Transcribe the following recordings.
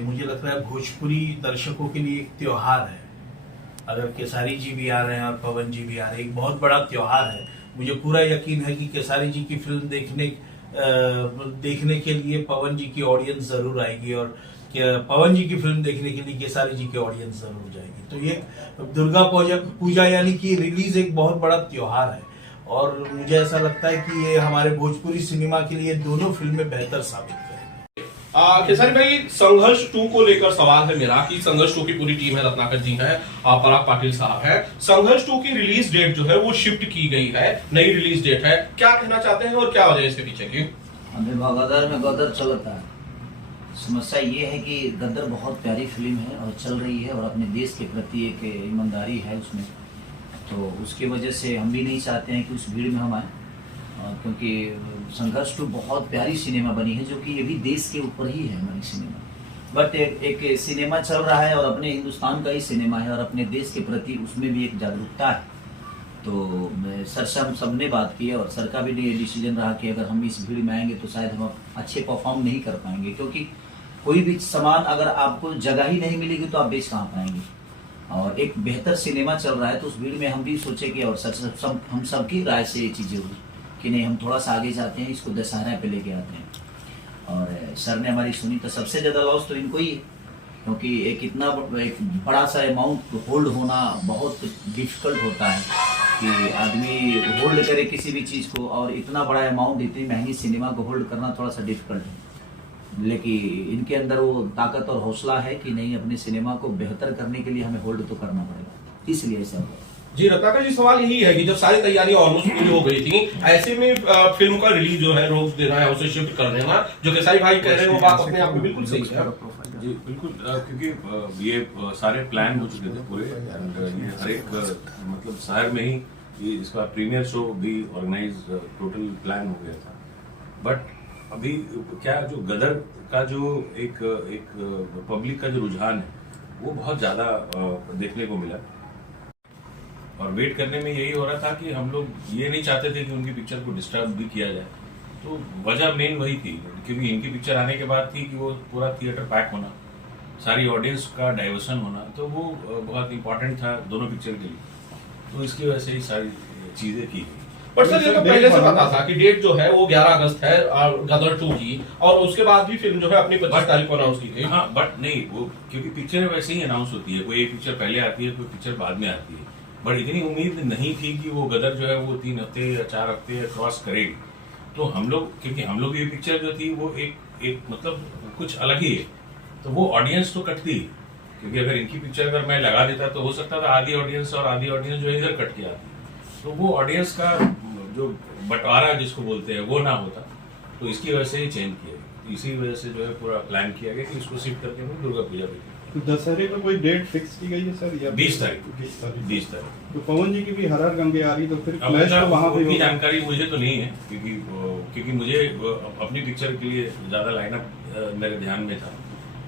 ये मुझे लगता है भोजपुरी दर्शकों के लिए एक त्योहार है। अगर केसारी जी भी आ रहे हैं और पवन जी भी आ रहे हैं, एक बहुत बड़ा त्योहार है। मुझे पूरा यकीन है कि केसारी जी की फिल्म देखने के लिए पवन जी की ऑडियंस जरूर आएगी और पवन जी की फिल्म देखने के लिए केसारी जी की ऑडियंस जरूर जाएगी। तो ये दुर्गा पूजा यानी कि रिलीज एक बहुत बड़ा त्योहार है और मुझे ऐसा लगता है कि ये हमारे भोजपुरी सिनेमा के लिए दोनों फिल्में बेहतर साबित करेंगी। केसारी भाई, संघर्ष 2 को लेकर सवाल है मेरा कि संघर्ष 2 की पूरी टीम है, रत्नाकर जी है, पराग पाटिल साहब है। संघर्ष 2 की रिलीज डेट जो है वो शिफ्ट की गई है, नई रिलीज डेट है, क्या कहना चाहते हैं और क्या वजह इसके पीछे की? अभी गदर में गदर चलता है। समस्या ये है कि गदर बहुत प्यारी फिल्म है और चल रही है और अपने देश के प्रति एक ईमानदारी है उसमें, तो उसकी वजह से हम भी नहीं चाहते हैं कि उस भीड़ में हम आए, क्योंकि संघर्ष 2 बहुत प्यारी सिनेमा बनी है जो कि ये भी देश के ऊपर ही है हमारी सिनेमा। बट एक सिनेमा चल रहा है और अपने हिंदुस्तान का ही सिनेमा है और अपने देश के प्रति उसमें भी एक जागरूकता है। तो सर से हम सब ने बात की है और सर का भी डिसीजन रहा कि अगर हम इस भीड़ में आएंगे तो शायद हम अच्छे परफॉर्म नहीं कर पाएंगे, क्योंकि कोई भी सामान अगर आपको जगह ही नहीं मिलेगी तो आप बेच कहाँ पाएंगे। और एक बेहतर सिनेमा चल रहा है तो उस भीड़ में हम भी सोचे कि और सर हम सबकी राय से ये चीजें हुई कि नहीं, हम थोड़ा सा आगे जाते हैं, इसको दशहरा पे लेके आते हैं। और सर ने हमारी सुनी तो सबसे ज्यादा लॉस तो इनको ही है, क्योंकि एक बड़ा सा अमाउंट होल्ड होना बहुत डिफिकल्ट होता है कि आदमी होल्ड करे किसी भी चीज को, और इतना बड़ा अमाउंट इतनी महंगी सिनेमा को होल्ड करना थोड़ा सा डिफिकल्ट है। लेकिन इनके अंदर वो ताकत और हौसला है कि नहीं, अपने सिनेमा को बेहतर करने के लिए हमें होल्ड तो करना पड़ेगा, इसलिए ऐसा हुआ। जी रत्नाकर जी, सवाल यही है कि जब सारी तैयारियां ऑलमोस्ट पूरी हो गई थी, ऐसे में फिल्म का रिलीज जो है रोक देना है, उसे शिफ्ट कर देना, जो केसारी भाई कह रहे हैं वो बात अपने आप में बिल्कुल सही है। जी बिल्कुल, क्योंकि ये सारे प्लान हो चुके थे पूरे, एंड ये हर एक मतलब शहर में ही इसका प्रीमियर शो भी ऑर्गेनाइज टोटल प्लान हो गया था। बट अभी क्या, जो गदर का जो एक पब्लिक का जो रुझान है वो बहुत ज्यादा देखने को मिला, और वेट करने में यही हो रहा था कि हम लोग ये नहीं चाहते थे कि उनकी पिक्चर को डिस्टर्ब भी किया जाए। तो वजह मेन वही थी, क्योंकि इनकी पिक्चर आने के बाद थी कि वो पूरा थिएटर पैक होना, सारी ऑडियंस का डाइवर्सन होना, तो वो बहुत इंपॉर्टेंट था दोनों पिक्चर के लिए। तो इसकी वजह से ही सारी चीजें की गई। पर सर ये तो पहले से पता था कि डेट जो है वो 11 अगस्त है गदर 2 की, और उसके बाद भी फिल्म जो है अपनी 25 तारीख को अनाउंस की गई। हाँ, बट नहीं, वो क्योंकि पिक्चर वैसे ही अनाउंस होती है, कोई एक पिक्चर पहले आती है, कोई पिक्चर बाद में आती है। बट इतनी उम्मीद नहीं थी कि वो गदर जो है वो 3 हफ्ते या 4 हफ्ते क्रॉस करेगी। तो हम लोग, क्योंकि हम लोग ये पिक्चर जो थी वो एक मतलब कुछ अलग ही है, तो वो ऑडियंस तो कटती है, क्योंकि अगर इनकी पिक्चर अगर मैं लगा देता तो हो सकता था आधी ऑडियंस और आधी ऑडियंस जो है इधर कट के आती, तो वो ऑडियंस का जो बंटवारा जिसको बोलते हैं वो ना होता। तो इसकी वजह से ही चेंज किया गया, इसी वजह से जो है पूरा प्लान किया गया कि इसको शिफ्ट करके हम दुर्गा पूजा पे। तो दशहरे में कोई डेट फिक्स की गई है सर, या 20 तारीख। तो पवन जी की भी हर गंगे आ रही, तो फिर क्लैश तो वहाँ पे की जानकारी मुझे तो नहीं है, क्योंकि मुझे अपनी पिक्चर के लिए ज्यादा लाइनअप मेरे ध्यान में था,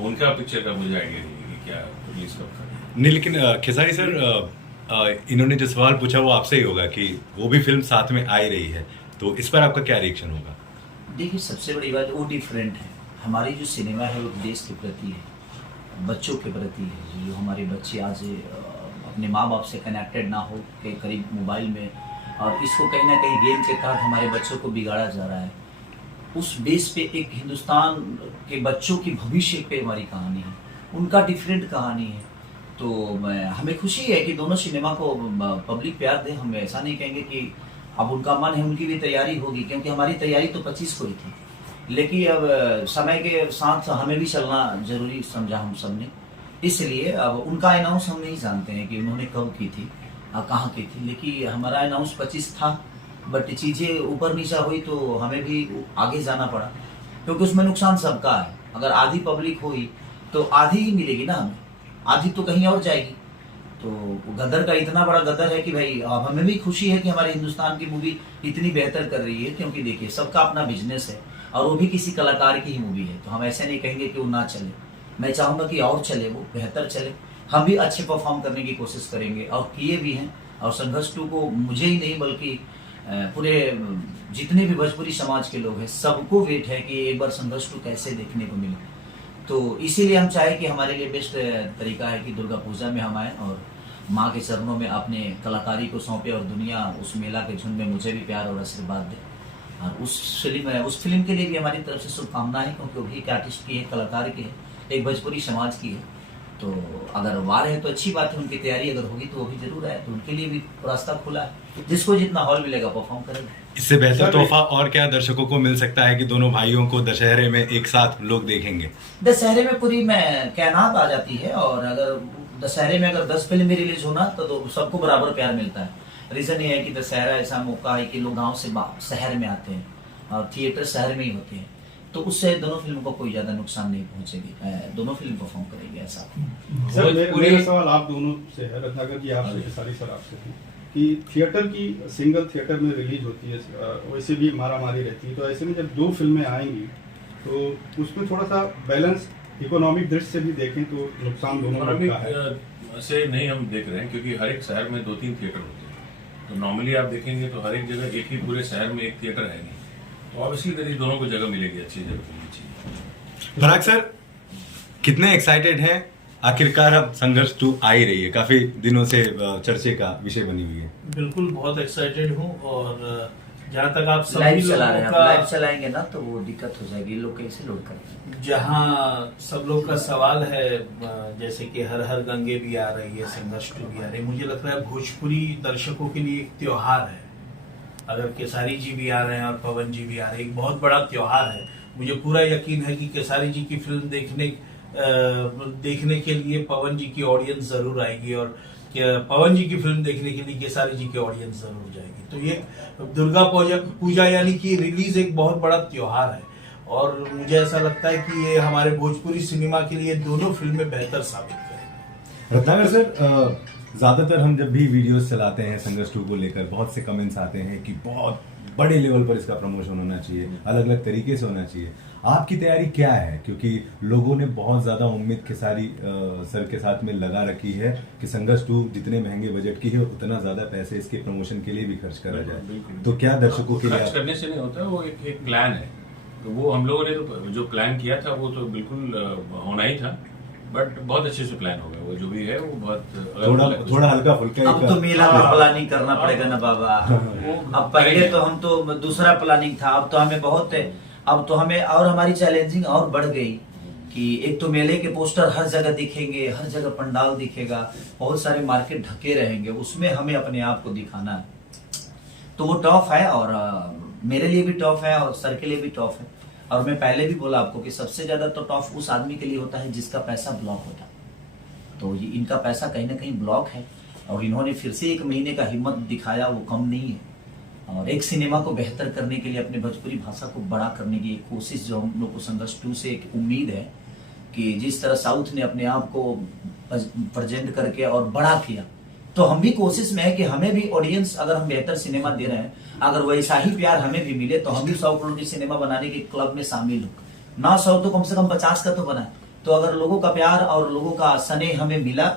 उनका पिक्चर का मुझे आइडिया नहीं है कि क्या रिलीज कब करें। नहीं, लेकिन खेसारी सर, इन्होंने जो सवाल पूछा वो आपसे ही होगा कि वो भी फिल्म साथ में आ रही है, तो इस पर आपका क्या रिएक्शन होगा? देखिए, सबसे बड़ी बात वो डिफरेंट है। हमारी जो सिनेमा है वो देश के प्रति है, बच्चों के प्रति है। जो हमारे बच्चे आज अपने माँ बाप से कनेक्टेड ना हो के करीब मोबाइल में, और इसको कहीं ना कहीं गेम के तहत हमारे बच्चों को बिगाड़ा जा रहा है। उस बेस पे एक हिंदुस्तान के बच्चों की भविष्य पे हमारी कहानी है, उनका डिफरेंट कहानी है। तो हमें खुशी है कि दोनों सिनेमा को पब्लिक प्यार दे। हम ऐसा नहीं कहेंगे कि अब उनका मन है, उनकी भी तैयारी होगी, क्योंकि हमारी तैयारी तो 25 को ही थी, लेकिन अब समय के साथ हमें भी चलना जरूरी समझा हम सब ने। इसलिए अब उनका अनाउंस हम नहीं जानते हैं कि उन्होंने कब की थी, कहाँ की थी, लेकिन हमारा अनाउंस 25 था। बट चीज़ें ऊपर नीचा हुई तो हमें भी आगे जाना पड़ा, क्योंकि उसमें नुकसान सबका है। अगर आधी पब्लिक हुई तो आधी ही मिलेगी ना हमें, आधी तो कहीं और जाएगी। तो गदर का इतना बड़ा गदर है कि भाई अब हमें भी खुशी है कि हमारे हिंदुस्तान की मूवी इतनी बेहतर कर रही है, क्योंकि देखिए सबका अपना बिजनेस है और वो भी किसी कलाकार की ही मूवी है, तो हम ऐसे नहीं कहेंगे कि वो ना चले। मैं चाहूँगा कि और चले, वो बेहतर चले, हम भी अच्छे परफॉर्म करने की कोशिश करेंगे और किए भी हैं। और संघर्ष 2 को मुझे ही नहीं बल्कि पूरे जितने भी भोजपुरी समाज के लोग हैं सबको वेट है कि एक बार संघर्ष 2 कैसे देखने को मिले। तो इसीलिए हम चाहे कि हमारे लिए बेस्ट तरीका है कि दुर्गा पूजा में हम आए और माँ के चरणों में अपने कलाकारी को सौंपे और दुनिया उस मेला के झुंड में मुझे भी प्यार और आशीर्वाद दे। और उस फिल्म के लिए भी हमारी तरफ से शुभकामनाएं, क्योंकि वो भी एक आर्टिस्ट की है, कलाकार की है, एक भोजपुरी समाज की है। तो अगर वार है तो अच्छी बात है, उनकी तैयारी अगर होगी तो वो भी जरूर है, तो उनके लिए भी रास्ता खुला है, जिसको जितना हॉल मिलेगा परफॉर्म करेंगे। इससे बेहतर तोहफा और क्या दर्शकों को मिल सकता है कि दोनों भाइयों को दशहरे में एक साथ लोग देखेंगे? दशहरे में पूरी में कायनात आ जाती है, और अगर दशहरे में अगर 10 फिल्म भी रिलीज होना तो सबको बराबर प्यार मिलता है। रीजन ये है कि दशहरा ऐसा मौका है कि लोग गांव से शहर में आते हैं और थिएटर शहर में ही होते हैं, तो उससे दोनों फिल्म को कोई ज्यादा नुकसान नहीं पहुंचेगी, दोनों फिल्म परफॉर्म करेंगे ऐसा। सर मेरा सवाल आप दोनों से है, रत्नाकर जी आपसे, सारी सर आपसे है कि थिएटर की सिंगल थिएटर में रिलीज होती है, वैसे भी मारामारी रहती है, तो ऐसे में जब 2 फिल्में आएंगी तो उसमें थोड़ा सा बैलेंस इकोनॉमिक दृष्टि से भी देखें तो नुकसान दोनों का है। से नहीं हम देख रहे हैं, क्योंकि हर एक शहर में 2-3 थिएटर होते हैं। तो नॉर्मली आप देखेंगे तो हर एक जगह एक ही पूरे शहर में एक थिएटर है नहीं, तो ऑब्वियसली दोनों को जगह मिलेगी, अच्छी जगह मिलेगी। पराग सर, कितने एक्साइटेड हैं? आखिरकार अब संघर्ष 2 आ ही रही है, काफी दिनों से चर्चे का विषय बनी हुई है। बिल्कुल बहुत एक्साइटेड हूँ, और जहाँ तक आप सभी लाइव चला रहे लोगों हैं, का, लाइव चलाएंगे ना तो वो दिक्कत हो जाएगी, लोग कैसे लोड करेंगे। जहाँ सब लोग का सवाल है, जैसे कि हर हर गंगे भी आ रही है, संघर्ष 2 भी आ रही है, मुझे लगता है भोजपुरी दर्शकों के लिए एक त्योहार है। अगर केसारी जी भी आ रहे हैं और पवन जी भी आ रहे हैं, एक बहुत बड़ा त्योहार है। मुझे पूरा यकीन है कि केसारी जी की फिल्म देखने के लिए पवन जी की ऑडियंस जरूर आएगी, और पवन जी की फिल्म देखने के लिए केसारी जी की ऑडियंस जरूर जाएगी। तो ये दुर्गा पूजा यानी कि रिलीज एक बहुत बड़ा त्योहार है, और मुझे ऐसा लगता है कि ये हमारे भोजपुरी सिनेमा के लिए दोनों फिल्में बेहतर साबित करेंगी। रत्नाकर सर, ज्यादातर हम जब भी वीडियोस चलाते हैं संघर्ष 2 को लेकर, बहुत से कमेंट्स आते हैं कि बहुत बड़े लेवल पर इसका प्रमोशन होना चाहिए, अलग अलग तरीके से होना चाहिए। आपकी तैयारी क्या है? क्योंकि लोगों ने बहुत ज्यादा उम्मीद खेसारी सर के साथ में लगा रखी है कि संघर्ष 2 जितने महंगे बजट की है उतना ज्यादा पैसे इसके प्रमोशन के लिए भी खर्च करा जाए, तो क्या दर्शकों के लिए खर्च करने से नहीं होता, वो एक प्लान है। तो वो हम लोगों ने तो जो प्लान किया था वो तो बिल्कुल होना ही था, बट बहुत अच्छे से प्लान हो गया। वो जो भी है वो बहुत थोड़ा हल्का फुल्का। अब तो मेला का प्लानिंग करना पड़ेगा ना बाबा। अब पहले तो हम तो दूसरा प्लानिंग था, अब तो हमें बहुत, अब तो हमें और हमारी चैलेंजिंग और बढ़ गई कि एक तो मेले के पोस्टर हर जगह दिखेंगे, हर जगह पंडाल दिखेगा, बहुत सारे मार्केट ढके रहेंगे, उसमें हमें अपने आप को दिखाना है। तो वो टफ है, और मेरे लिए भी टफ है और सर के लिए भी टफ है। और मैं पहले भी बोला आपको कि सबसे ज्यादा तो टफ उस आदमी के लिए होता है जिसका पैसा ब्लॉक होता है। तो ये इनका पैसा कहीं ना कहीं ब्लॉक है, और इन्होंने फिर से 1 महीने का हिम्मत दिखाया, वो कम नहीं है। और एक सिनेमा को बेहतर करने के लिए, अपने भोजपुरी भाषा को बड़ा करने की एक कोशिश जो हम लोग को संघर्ष 2 से एक उम्मीद है कि जिस तरह साउथ ने अपने आप को प्रेजेंट करके और बड़ा किया, तो हम भी कोशिश में है कि हमें भी ऑडियंस, अगर हम बेहतर सिनेमा दे रहे हैं, अगर वैसा ही प्यार हमें भी मिले तो हम भी 100 करोड़ की सिनेमा बनाने के क्लब में शामिल हो। ना 100 तो कम से कम 50 का तो बनाए। तो अगर लोगों का प्यार और लोगों का स्नेह हमें मिला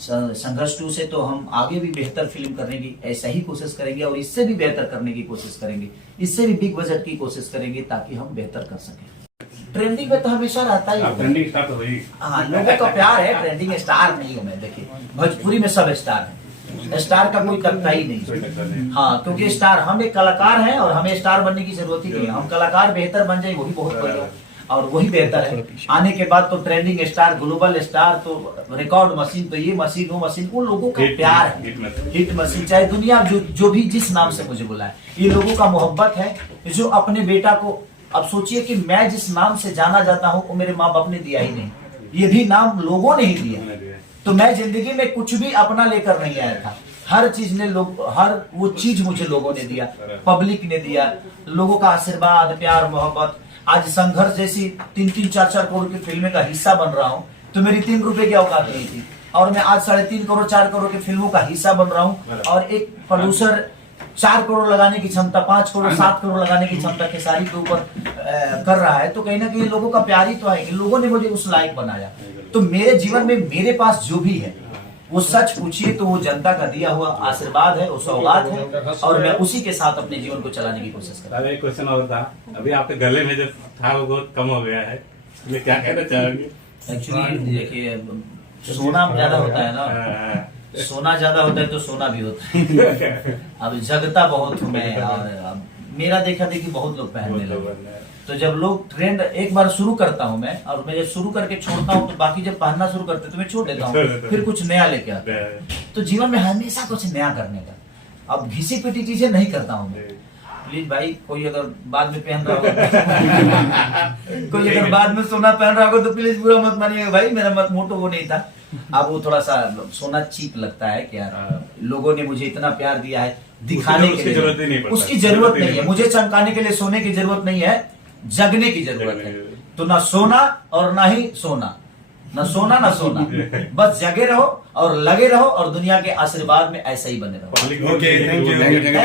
संघर्ष 2 से, तो हम आगे भी बेहतर फिल्म करने की ऐसा ही कोशिश करेंगे, और इससे भी बेहतर करने की कोशिश करेंगे, इससे भी बिग बजट की कोशिश करेंगे, ताकि हम बेहतर कर सकें। ट्रेंडिंग में तो हमेशा रहता ही है, ट्रेंडिंग स्टार तो वही। हाँ, लोगों का प्यार है, ट्रेंडिंग स्टार नहीं हूँ मैं। देखिए भोजपुरी में सब स्टार है, स्टार का कोई तख्ता ही नहीं। हाँ, क्योंकि स्टार, हम एक कलाकार हैं और हमें स्टार बनने की जरूरत ही नहीं है। हम कलाकार बेहतर बन जाए वही बहुत बढ़िया, और वही बेहतर है। आने के बाद तो ट्रेंडिंग स्टार, ग्लोबल स्टार, तो रिकॉर्ड मशीन, तो ये मशीन वो मशीन, वो लोगों का प्यार है, हिट मशीन। चाहे दुनिया जो भी जिस नाम से मुझे बुलाए, ये लोगों का मोहब्बत है जो अपने बेटा को, अब सोचिए कि मैं जिस नाम से जाना जाता हूँ वो मेरे माँ बाप ने दिया ही नहीं, ये भी नाम लोगों ने ही दिया। तो मैं जिंदगी में कुछ भी अपना लेकर नहीं आया था, हर चीज ने लोग, हर वो चीज मुझे लोगों ने दिया, पब्लिक ने दिया, लोगों का आशीर्वाद, प्यार, मोहब्बत। आज संघर्ष जैसी 3-3, 4-4 करोड़ की फिल्में का हिस्सा बन रहा हूँ, तो मेरी 3 रुपए की औकात नहीं थी, और मैं आज 3.5 करोड़ 4 करोड़ की फिल्मों का हिस्सा बन रहा हूँ। और एक प्रोड्यूसर 4 करोड़ लगाने की क्षमता, 5 करोड़ 7 करोड़ लगाने की क्षमता खेसारी के ऊपर कर रहा है, तो कहीं ना कहीं लोगों का प्यार ही तो है कि लोगों ने मुझे उस लायक बनाया। तो मेरे जीवन में मेरे पास जो भी है वो सच पूछिए तो वो जनता का दिया हुआ आशीर्वाद है, वो सौगात है, और मैं उसी के साथ अपने जीवन को चलाने की कोशिश कर रहा हूं। एक क्वेश्चन और था, अभी आपके गले में जो था वो बहुत कम हो गया है, ये क्या कहना चाहोगे? एक्चुअली देखिए, सोना ज्यादा होता है ना, सोना ज्यादा होता है तो सोना भी होता है। अब जगता बहुत हूँ मैं, और अब मेरा देखा देखी बहुत लोग पहनने लगे। तो जब लोग ट्रेंड एक बार शुरू करता हूँ मैं, और मैं जब शुरू करके छोड़ता हूँ तो बाकी जब पहनना शुरू करते हैं तो मैं छोड़ देता हूँ, फिर कुछ नया लेके आता हूँ। तो जीवन में हमेशा कुछ नया करने का, अब घिसी पिटी चीजें नहीं करता हूँ मैं। प्लीज भाई, कोई अगर बाद में पहन रहा हो कोई अगर बाद में सोना पहन रहा हो तो प्लीज बुरा मत मानिएगा भाई, मेरा मत मोटो वो नहीं था। अब वो थोड़ा सा सोना चीप लगता है कि यार लोगों ने मुझे इतना प्यार दिया है दिखाने के लिए, उसकी जरूरत नहीं है। मुझे चमकाने के लिए सोने की जरूरत नहीं है, जगने की जरूरत है। तो ना सोना और ना ही सोना, ना सोना ना सोना, बस जगे रहो और लगे रहो, और दुनिया के आशीर्वाद में ऐसे ही बने रहो। Okay, thank you.